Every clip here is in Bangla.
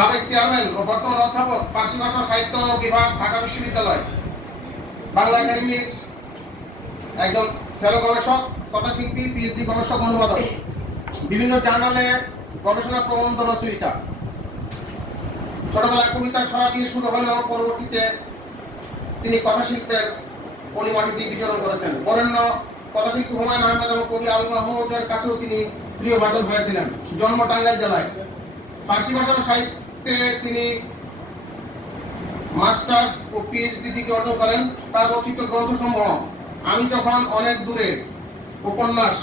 সাবেক চেয়ারম্যান ও বর্তমান অধ্যাপক, ফার্সি ভাষা সাহিত্য বিভাগ, ঢাকা বিশ্ববিদ্যালয়, বাংলা একাডেমির একজন ফেলো গবেষক, কথাশিল্পী, পিএইচডি গবেষক, অনুবাদক, বিভিন্ন জার্নালে গবেষণা প্রবন্ধ রচয়িতা। ছোটবেলায় কবিতার ছড়া দিয়ে শুরু হলেও পরবর্তীতে তিনি কথাশিল্পের পরিমাটিতে বিচরণ করেছেন। বরেণ্য কথাশিল্পী হুমায়ুন আহমেদ এবং কবি আল মাহমুদের কাছেও তিনি প্রিয় ভাজন হয়েছিলেন। জন্ম টাঙ্গাইল জেলায়। ফার্সি ভাষার সাহিত্যে তিনি মাস্টার্স ও পিএইচডি ডিগ্রি অর্জন করেন। তার রচিত গ্রন্থসমূহ আমি যখন অনেক দূরে, উপন্যাস,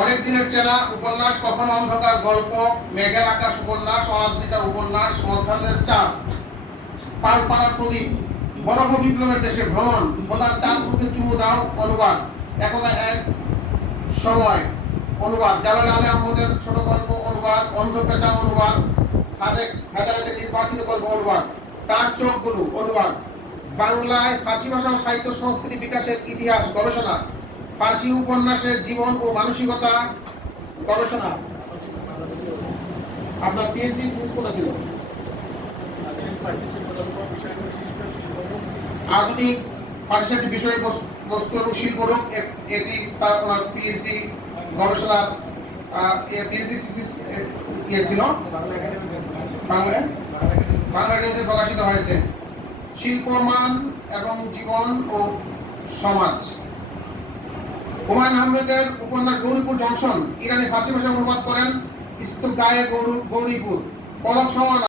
অনেক দিনের চেনা উপন্যাস, কখনো অন্ধকার গল্প, মেঘের আকাশ উপন্যাস, অনাদৃতা উপন্যাস, মধ্যাহ্নের চাঁদ, পালপাড়ার প্রদীপ, বরফ বিপ্লবের দেশে ভ্রমণ, খোদার চাঁদ মুখে চুমু দাও অনুবাদ, একদা এক সময় অনুবাদ, জালাল আলী আহমদের ছোট গল্প অনুবাদ, অন্ধপেঁচা অনুবাদ, সাদেক হেদায়েতের নির্বাচিত গল্প অনুবাদ, তার চোখগুলো অনুবাদ, বাংলায় ফার্সি ভাষা ও সাহিত্য সংস্কৃতি বিকাশের ইতিহাস গবেষণা, ফার্সি উপন্যাসের জীবন ও মানসিকতা গবেষণা। আপনার পিএইচডি থিসিস কোনটা ছিল? আধুনিক ফার্সি বিষয় বস্তু এবং শিল্পরূপ, এটি তার ওনার পিএইচডি গবেষণার পিএইচডি থিসিস ছিল। বাংলা একাডেমিতে প্রকাশিত হয়েছে। শিল্পমান এবং জীবন ও সমাজ। হুমায়ুন আহমেদের উপন্যাস গৌরীপুর জংশন ইরানি ফার্সি ভাষায় অনুবাদ করেন ইস্তুগায়ে গৌরীপুর। পদক সমান